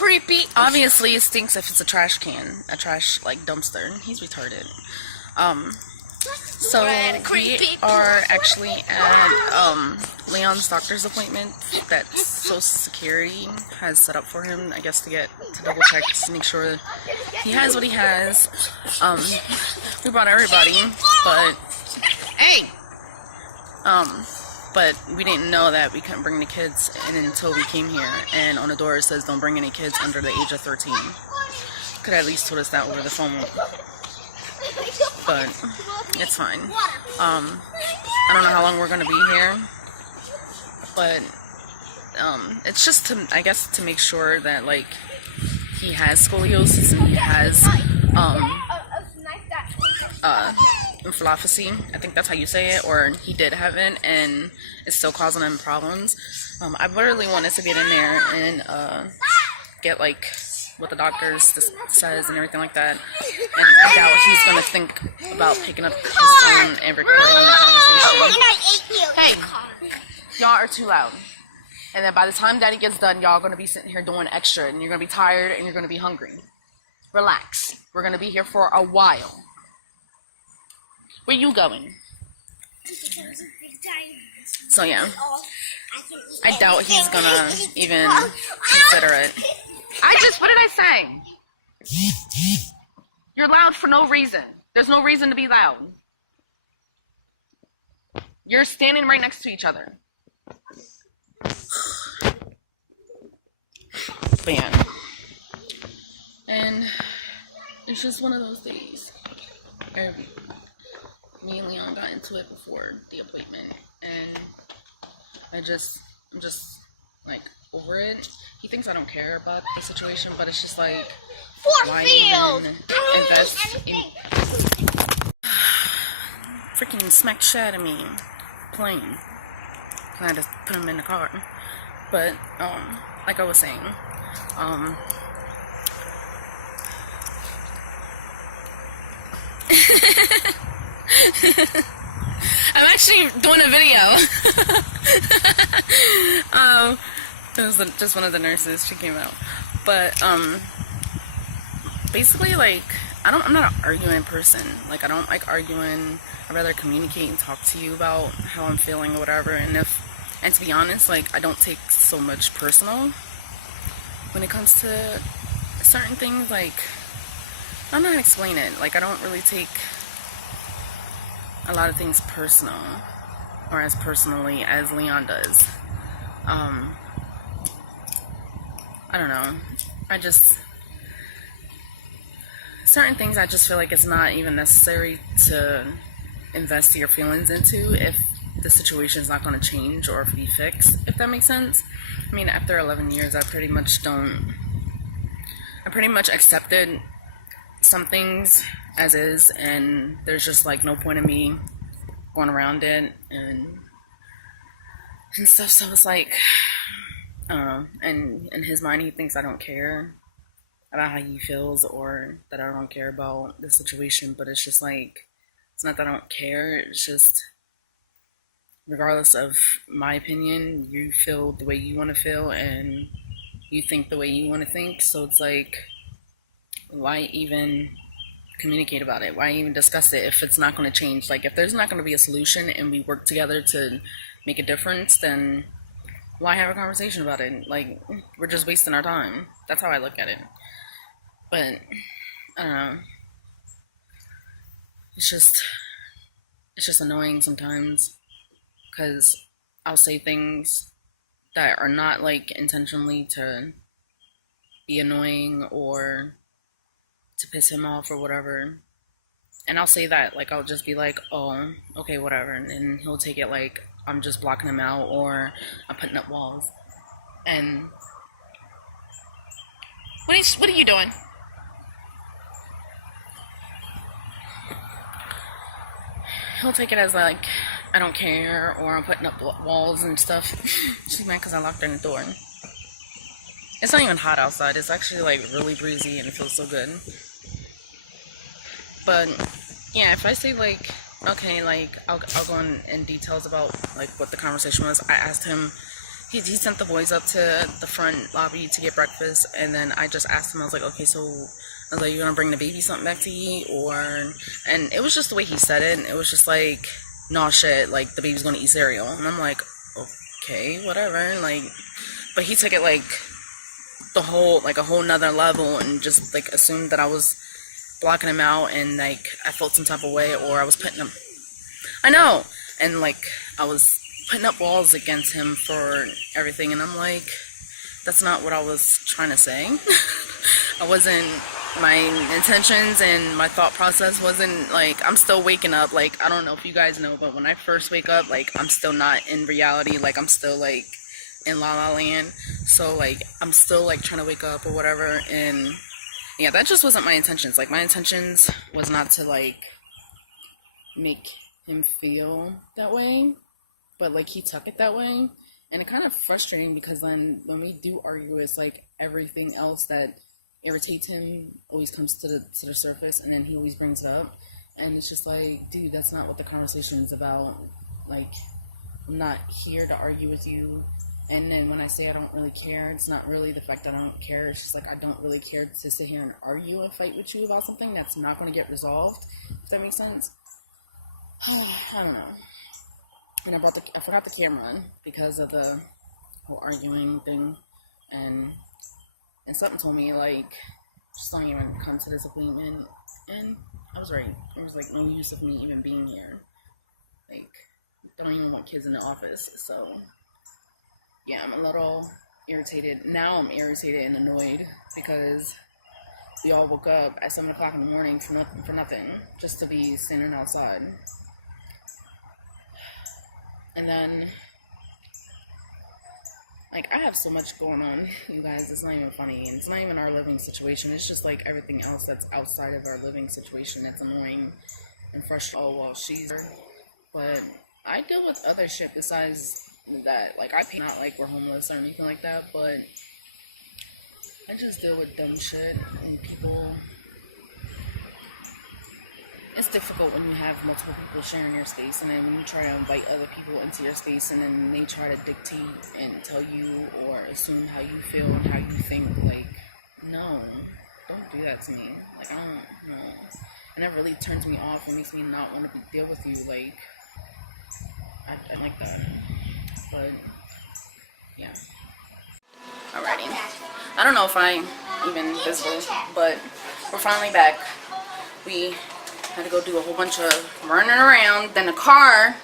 creepy. Obviously, it stinks if it's a trash can, a trash like dumpster. He's retarded. So we are actually at Leon's doctor's appointment that Social Security has set up for him, I guess, to double check to make sure he has what he has. We brought everybody, but but we didn't know that we couldn't bring the kids in until we came here, and on the door it says don't bring any kids under the age of 13. Could at least told us that over the phone, but it's fine. I don't know how long we're gonna be here, but it's just to, I guess, to make sure that like he has scoliosis and he has inflammation, I think that's how you say it, or he did have it and it's still causing him problems. I literally wanted to get in there and get like what the doctor says and everything like that, and I doubt he's gonna think about picking up his phone and recording the conversation. Hey, y'all are too loud, and then by the time Daddy gets done, y'all are gonna be sitting here doing extra, and you're gonna be tired and you're gonna be hungry. Relax, we're gonna be here for a while. Where you going? So yeah, I doubt he's gonna even consider it. What did I say? You're loud for no reason. There's no reason to be loud. You're standing right next to each other. But yeah. And it's just one of those days. Me and Leon got into it before the appointment, and I'm just like over it. He thinks I don't care about the situation, but it's just like, why even invest in freaking smacked shit out of me playing. I had to put him in the car. But like I was saying, I'm actually doing a video. It was just one of the nurses. She came out, but basically, like, I'm not an arguing person. Like, I don't like arguing. I'd rather communicate and talk to you about how I'm feeling or whatever. And to be honest, like, I don't take so much personal when it comes to certain things. Like, I don't know how to explain it. Like, I don't really take a lot of things personal, or as personally as Leon does. I don't know. Certain things I just feel like it's not even necessary to invest your feelings into if the situation is not going to change or be fixed, if that makes sense. I mean, after 11 years, I pretty much accepted some things as is, and there's just like no point in me going around it and stuff. So it's like, and in his mind, he thinks I don't care about how he feels, or that I don't care about the situation. But it's just like, it's not that I don't care. It's just, regardless of my opinion, you feel the way you want to feel, and you think the way you want to think. So it's like, why even communicate about it? Why even discuss it if it's not going to change? Like, if there's not going to be a solution and we work together to make a difference, then why have a conversation about it? Like, we're just wasting our time. That's how I look at it. But I don't know. It's just annoying sometimes, because I'll say things that are not like intentionally to be annoying or to piss him off or whatever, and I'll say that, like, I'll just be like, oh, okay, whatever, and then he'll take it like I'm just blocking him out or I'm putting up walls. And what are you doing? He'll take it as like I don't care, or I'm putting up walls and stuff. She's mad because I locked her in the door. It's not even hot outside. It's actually like really breezy and it feels so good. But yeah, if I say like, okay, like I'll go in details about like what the conversation was. I asked him he sent the boys up to the front lobby to get breakfast, and then I just asked him, I was like, okay, so I was like, you gonna bring the baby something back to eat, or, and it was just the way he said it. It was just like, no shit, like the baby's gonna eat cereal, and I'm like, okay, whatever, like, but he took it like the whole, like a whole nother level, and just like assumed that I was blocking him out, and like I felt some type of way, or I was putting him, I know, and like I was putting up walls against him for everything, and I'm like, that's not what I was trying to say. I wasn't, my intentions and my thought process wasn't, like, I'm still waking up, like, I don't know if you guys know, but when I first wake up, like, I'm still not in reality, like, I'm still, like, in La La Land, so, like, I'm still, like, trying to wake up or whatever, and, yeah, that just wasn't my intentions. Like, my intentions was not to, like, make him feel that way, but, like, he took it that way, and it kind of frustrating, because then when we do argue, it's like everything else that irritates him always comes to the surface, and then he always brings it up, and it's just like, dude, that's not what the conversation is about. Like, I'm not here to argue with you, and then when I say I don't really care, it's not really the fact that I don't care, it's just like I don't really care to sit here and argue and fight with you about something that's not going to get resolved, if that makes sense. I don't know. And I forgot the camera because of the whole arguing thing, and something told me, like, just don't even come to this appointment, and I was right. There was, like, no use of me even being here. Like, don't even want kids in the office, so, yeah, I'm a little irritated. Now I'm irritated and annoyed, because we all woke up at 7 o'clock in the morning for nothing, just to be standing outside. And then, like, I have so much going on, you guys, it's not even funny, and it's not even our living situation, it's just, like, everything else that's outside of our living situation that's annoying and frustrating. Oh, well, she's here, but I deal with other shit besides that. Like, not like we're homeless or anything like that, but I just deal with dumb shit, and people, it's difficult when you have multiple people sharing your space, and then when you try to invite other people into your space, and then they try to dictate and tell you or assume how you feel and how you think. Like, no, don't do that to me. Like, I don't know. And that really turns me off and makes me not want to deal with you. Like, I like that. But, yeah. Alrighty. I don't know if I'm even visible, but we're finally back. We had to go do a whole bunch of running around. Then the car,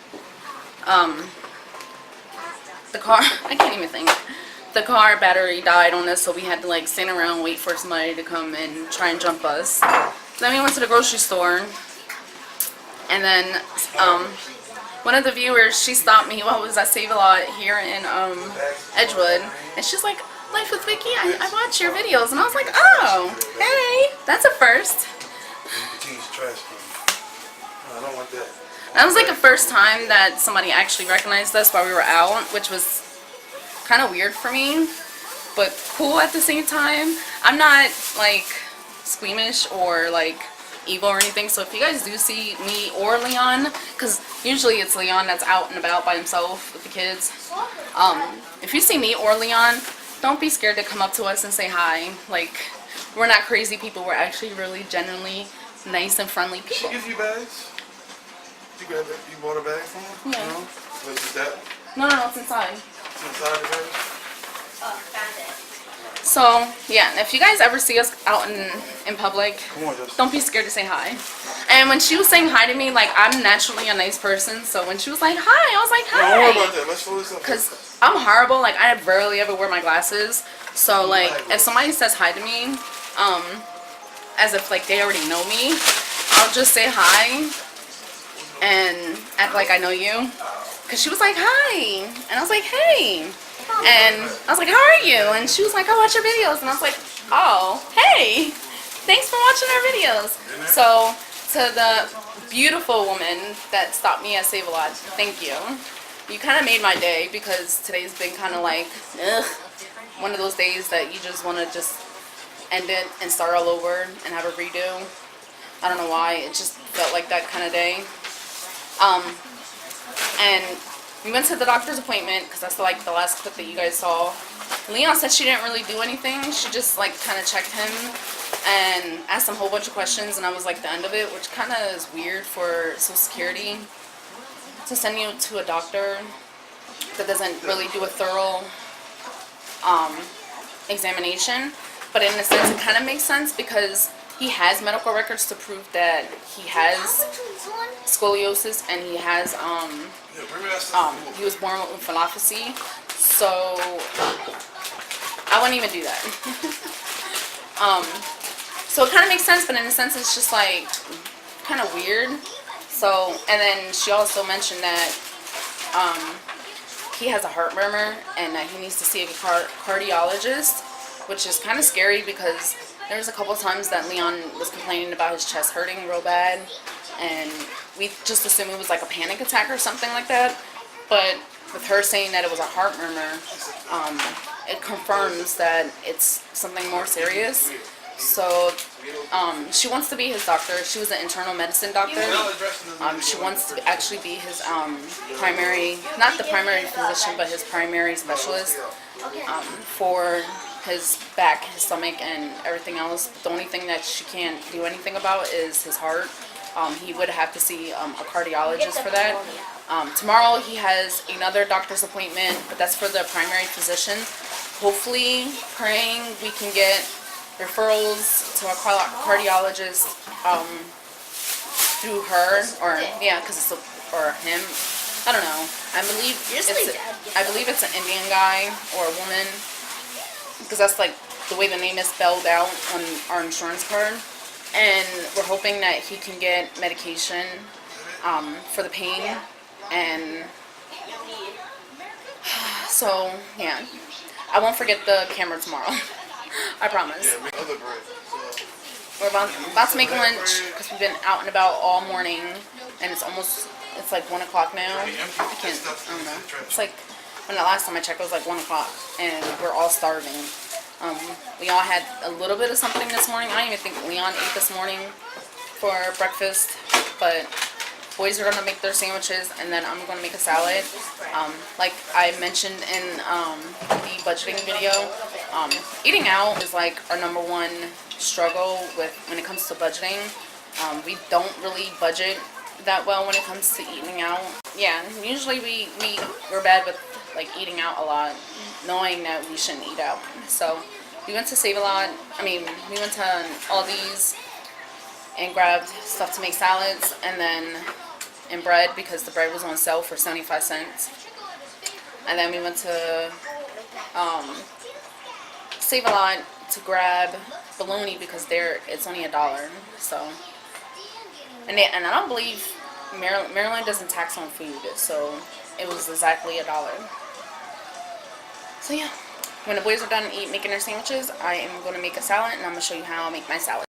I can't even think. The car battery died on us, so we had to, like, stand around, wait for somebody to come and try and jump us. Then we went to the grocery store, and then one of the viewers, she stopped me while I was at Save-A-Lot here in Edgewood, and she's like, "Life with Vicki, I watch your videos," and I was like, "Oh, hey, that's a first." That was like the first time that somebody actually recognized us while we were out, which was kind of weird for me, but cool at the same time. I'm not, like, squeamish or, like, evil or anything, so if you guys do see me or Leon, because usually it's Leon that's out and about by himself with the kids, if you see me or Leon, don't be scared to come up to us and say hi. Like, we're not crazy people, we're actually really genuinely nice and friendly people. Did she give you bags? You bought a bag for her? Yeah. No? Was it that? No, it's inside. It's inside the bag? Oh, found it. So, yeah, if you guys ever see us out in public, don't be scared to say hi. And when she was saying hi to me, like, I'm naturally a nice person, so when she was like, hi, I was like, hi. Don't worry about that. Let's fold this up. Because I'm horrible, like, I rarely ever wear my glasses, so, like, if somebody says hi to me, as if, like, they already know me, I'll just say hi and act like I know you. Because she was like, hi, and I was like, hey. And I was like, how are you? And she was like, I watch your videos. And I was like, oh, hey, thanks for watching our videos. So, to the beautiful woman that stopped me at Save-A-Lot, thank you. You kind of made my day, because today's been kind of like, ugh, one of those days that you just want to just end it and start all over and have a redo. I don't know why, it just felt like that kind of day. And we went to the doctor's appointment because that's like the last clip that you guys saw. Leon said she didn't really do anything. She just like kind of checked him and asked him a whole bunch of questions, and I was like the end of it, which kind of is weird for Social Security to send you to a doctor that doesn't really do a thorough examination. But in a sense, it kind of makes sense because he has medical records to prove that he has scoliosis and he has he was born with lymphopathy. So I wouldn't even do that. So it kind of makes sense, but in a sense, it's just like kind of weird. So, and then she also mentioned that he has a heart murmur and that he needs to see a cardiologist, which is kind of scary because there was a couple of times that Leon was complaining about his chest hurting real bad, and we just assumed it was like a panic attack or something like that. But with her saying that it was a heart murmur, it confirms that it's something more serious. So she wants to be his doctor. She was an internal medicine doctor. She wants to actually be his primary, not the primary physician, but his primary specialist for his back, his stomach, and everything else. But the only thing that she can't do anything about is his heart. He would have to see a cardiologist for that. Tomorrow he has another doctor's appointment, but that's for the primary physician. Hopefully, praying we can get referrals to a cardiologist through her, or yeah, because it's or him. I don't know. I believe it's an Indian guy or a woman, because that's like the way the name is spelled out on our insurance card. And we're hoping that he can get medication for the pain. And so, yeah. I won't forget the camera tomorrow. I promise. We're about to make lunch because we've been out and about all morning. And it's like 1 o'clock now. I don't know. It's like, when the last time I checked, it was like 1 o'clock. And we're all starving. We all had a little bit of something this morning. I don't even think Leon ate this morning for breakfast, but boys are going to make their sandwiches, and then I'm going to make a salad. Like I mentioned in the budgeting video, eating out is like our #1 struggle when it comes to budgeting. We don't really budget that well when it comes to eating out. Yeah, usually we're bad with like eating out a lot, knowing that we shouldn't eat out. So we went to Save-A-Lot. We went to Aldi's and grabbed stuff to make salads, and bread, because the bread was on sale for 75 cents. And then we went to Save-A-Lot to grab bologna because it's only $1. So and I don't believe Maryland doesn't tax on food, so it was exactly $1. So yeah, when the boys are done making their sandwiches, I am going to make a salad, and I'm going to show you how I make my salad.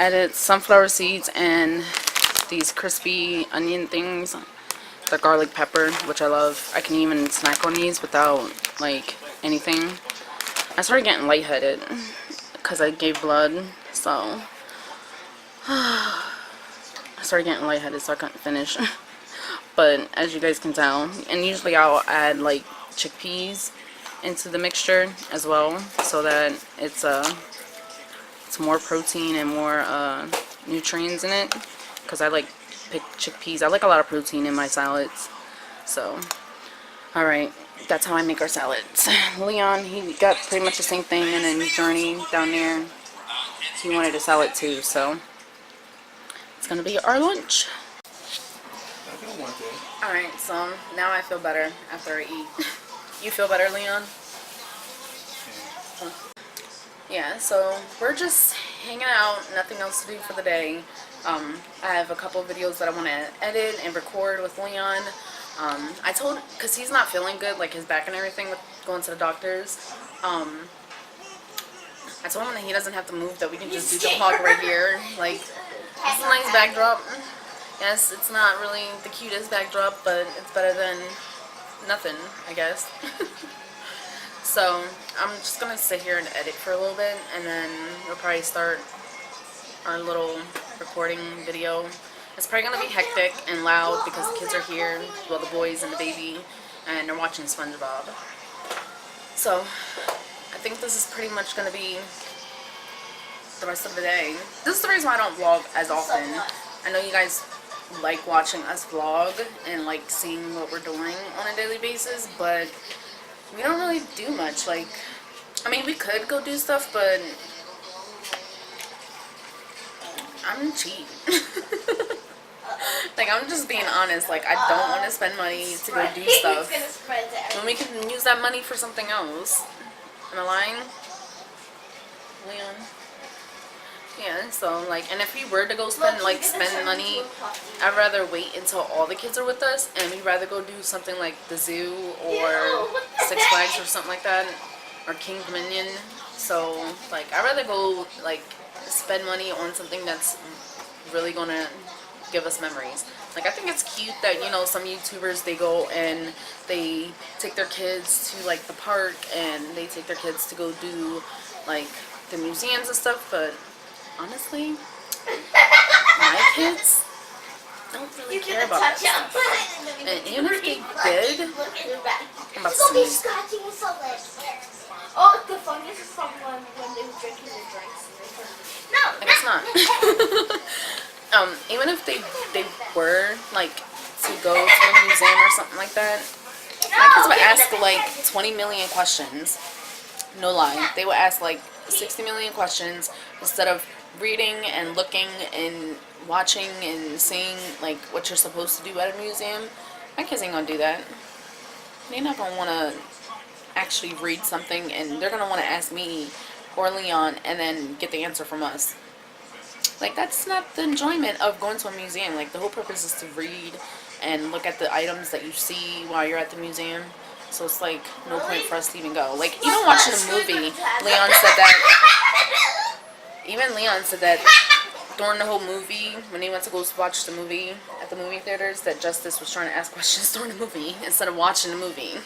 added sunflower seeds and these crispy onion things, the garlic pepper, which I love. I can even snack on these without like anything. I started getting lightheaded because I gave blood, so I started getting lightheaded, so I couldn't finish. But as you guys can tell, and usually I'll add like chickpeas into the mixture as well, so that it's more protein and more nutrients in it, because I like pick chickpeas. I like a lot of protein in my salads. So alright, that's how I make our salads. Leon, he got pretty much the same thing, and then Journey down there, he wanted a salad too, so it's gonna be our lunch. I don't want that. Alright, so now I feel better after I eat. You feel better, Leon? Yeah, so we're just hanging out, nothing else to do for the day. I have a couple of videos that I want to edit and record with Leon. I told, because he's not feeling good, like his back and everything with going to the doctors. I told him that he doesn't have to move, that we can just do the vlog right here. Like, it's a nice backdrop. Yes, it's not really the cutest backdrop, but it's better than nothing, I guess. So I'm just gonna sit here and edit for a little bit, and then we'll probably start our little recording video. It's probably gonna be hectic and loud because the kids are here, well, the boys and the baby, and they're watching SpongeBob. So I think this is pretty much gonna be the rest of the day. This is the reason why I don't vlog as often. I know you guys like watching us vlog and like seeing what we're doing on a daily basis, but we don't really do much. Like, I mean, we could go do stuff, but I'm cheap. Like, I'm just being honest. Like, I don't want to spend money to go do stuff when we can use that money for something else. Am I lying, Leon? Yeah, so, like, and if we were to go spend money, I'd rather wait until all the kids are with us, and we'd rather go do something like the zoo or Six Flags or something like that, or King Dominion. So, like, I'd rather go, like, spend money on something that's really gonna give us memories. Like, I think it's cute that, you know, some YouTubers, they go and they take their kids to, like, the park, and they take their kids to go do, like, the museums and stuff, but honestly, my kids don't really care about that stuff. And even if they did, I'm about to sneeze. Oh, the fungus is from when they were drinking their drinks. No, I guess not. Even if they were, like, to go to a museum or something like that, my kids would ask, like, 20 million questions. No lie. They would ask, like, 60 million questions instead of reading and looking and watching and seeing, like, what you're supposed to do at a museum. My kids ain't gonna do that. They're not gonna want to actually read something, and they're gonna want to ask me or Leon and then get the answer from us. Like, that's not the enjoyment of going to a museum. Like, the whole purpose is to read and look at the items that you see while you're at the museum. So it's like no point for us to even go. Like, even watching a movie, Leon said that. Even Leon said that during the whole movie, when he went to go watch the movie at the movie theaters, that Justice was trying to ask questions during the movie instead of watching the movie.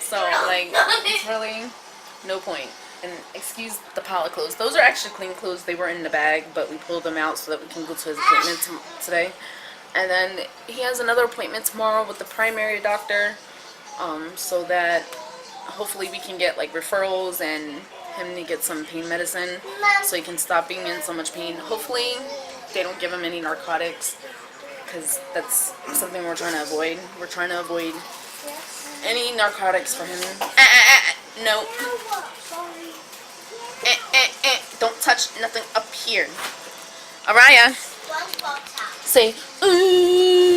So, like, it's really no point. And excuse the pile of clothes. Those are actually clean clothes. They were in the bag, but we pulled them out so that we can go to his appointment today. And then he has another appointment tomorrow with the primary doctor, so that hopefully we can get, like, referrals and him to get some pain medicine so he can stop being in so much pain. Hopefully they don't give him any narcotics, because that's something we're trying to avoid. We're trying to avoid any narcotics for him. No. Don't touch nothing up here. Araya, say, ooh.